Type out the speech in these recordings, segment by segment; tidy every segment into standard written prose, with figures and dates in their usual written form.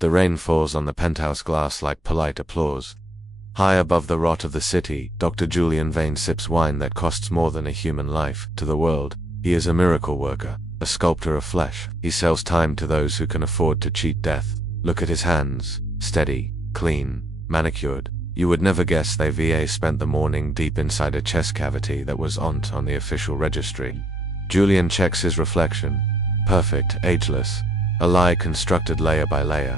The rain falls on the penthouse glass like polite applause. High above the rot of the city, Dr. Julian Vane sips wine that costs more than a human life. To the world, he is a miracle worker, a sculptor of flesh. He sells time to those who can afford to cheat death. Look at his hands, steady, clean, manicured. You would never guess they VA spent the morning deep inside a chest cavity that was on the official registry. Julian checks his reflection. Perfect, ageless. A lie constructed layer by layer.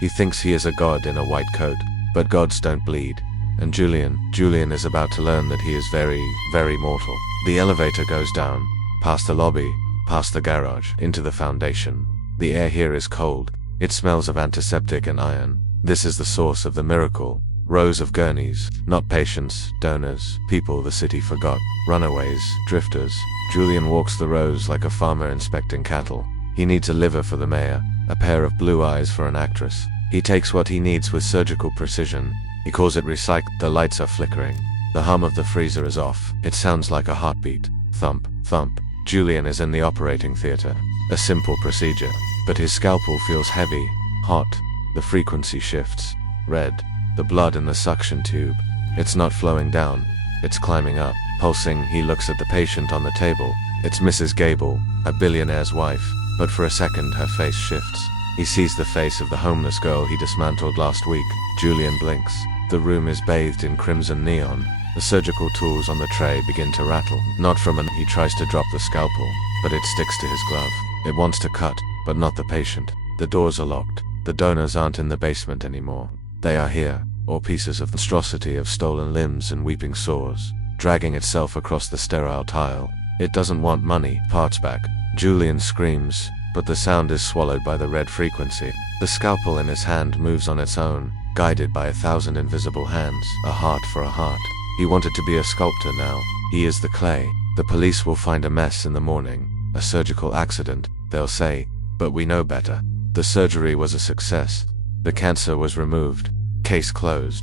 He thinks he is a god in a white coat, but gods don't bleed. And Julian is about to learn that he is very, very mortal. The elevator goes down, past the lobby, past the garage, into the foundation. The air here is cold. It smells of antiseptic and iron. This is the source of the miracle. Rows of gurneys, not patients, donors, people the city forgot, runaways, drifters. Julian walks the rows like a farmer inspecting cattle. He needs a liver for the mayor, a pair of blue eyes for an actress. He takes what he needs with surgical precision. He calls it recycled. The lights are flickering. The hum of the freezer is off. It sounds like a heartbeat. Thump, thump. Julian is in the operating theater. A simple procedure. But his scalpel feels heavy, hot. The frequency shifts. Red. The blood in the suction tube. It's not flowing down. It's climbing up. Pulsing, he looks at the patient on the table. It's Mrs. Gable, a billionaire's wife. But for a second her face shifts. He sees the face of the homeless girl he dismantled last week. Julian blinks. The room is bathed in crimson neon. The surgical tools on the tray begin to rattle. Not from an. He tries to drop the scalpel, but it sticks to his glove. It wants to cut, but not the patient. The doors are locked. The donors aren't in the basement anymore. They are here, or pieces of monstrosity of stolen limbs and weeping sores, dragging itself across the sterile tile. It doesn't want money. Parts back. Julian screams, but the sound is swallowed by the red frequency. The scalpel in his hand moves on its own, guided by 1,000 invisible hands. A heart for a heart. He wanted to be a sculptor now. He is the clay. The police will find a mess in the morning. A surgical accident, they'll say. But we know better. The surgery was a success. The cancer was removed. Case closed.